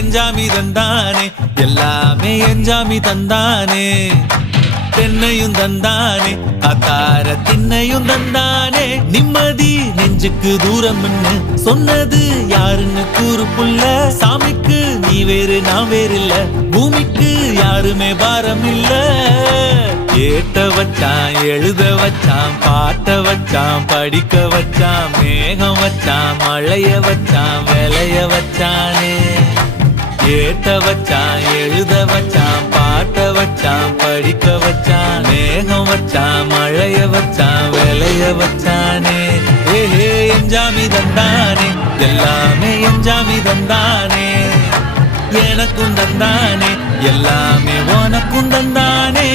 எஞ்சாமி தந்தானே எல்லாமே எஞ்சாமி தந்தானே தென்னையும் தந்தானே காத்தார திண்ணையும் தந்தானே நிம்மதி நெஞ்சுக்கு தூரம் சொன்னது யாருன்னு கூறு புள்ள சாமிக்கு நீ வேறு நான் வேறு இல்ல பூமிக்கு யாருமே பாரம் இல்ல ஏட்ட வச்சான் எழுத வச்சான் பாட்ட வச்சான் படிக்க வச்சான் மேகம் வச்சான் மழைய வச்சான் விளைய வச்சானே ஏட்ட வச்சான் எழுத வச்சான் பாட்ட வச்சான் படிக்க வச்சான் மேகம் வச்சான் மழைய வச்சான் விளைய வச்சானே ஏஹே எஞ்சாமி தந்தானே எல்லாமே எஞ்சாமி தந்தானே எனக்கும் தந்தானே எல்லாமே உனக்கும் தந்தானே